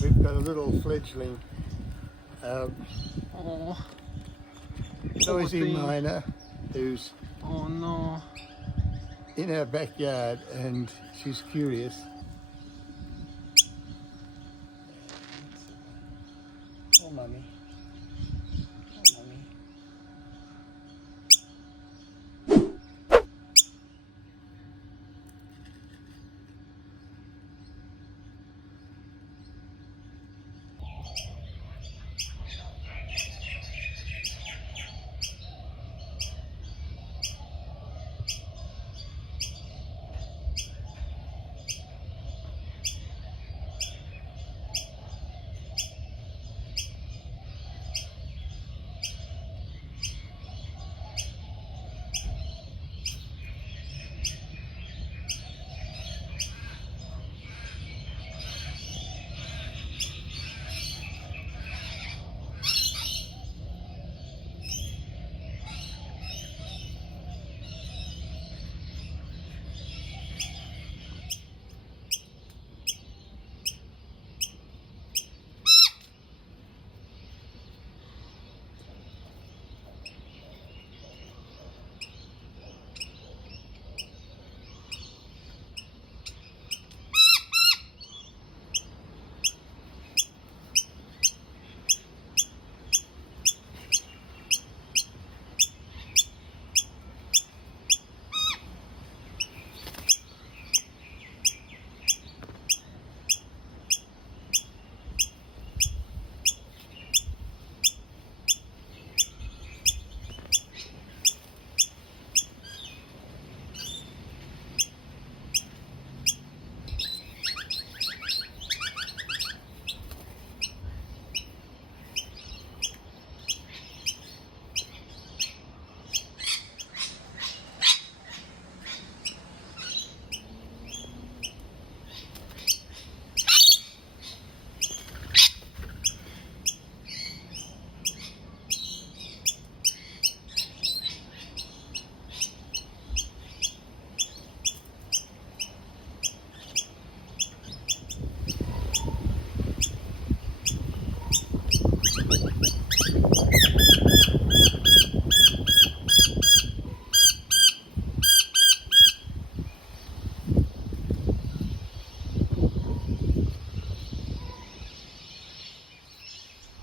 We've got a little fledgling Oh, noisy thing. miner who's Oh no. in our backyard, and she's curious. Oh, mummy. Oh, mummy.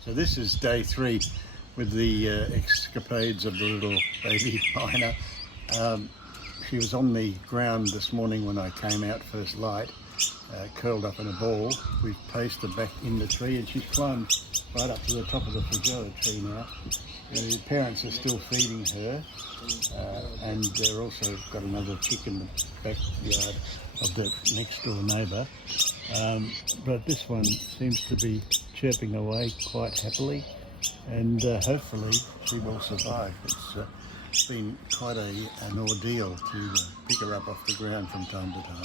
So this is day 3 with the escapades of the little baby miner. She was on the ground this morning when I came out first light, curled up in a ball. We've placed her back in the tree, and she's climbed right up to the top of the flageola tree now. The parents are still feeding her, and they're also got another chick in the backyard of the next door neighbour. But this one seems to be chirping away quite happily, and hopefully she will survive. It's been quite an ordeal to pick her up off the ground from time to time.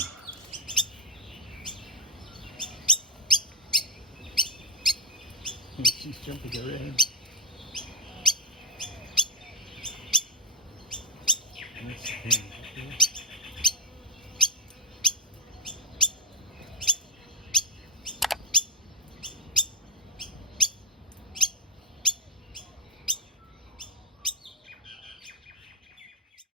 She's jumping around. That's the thing.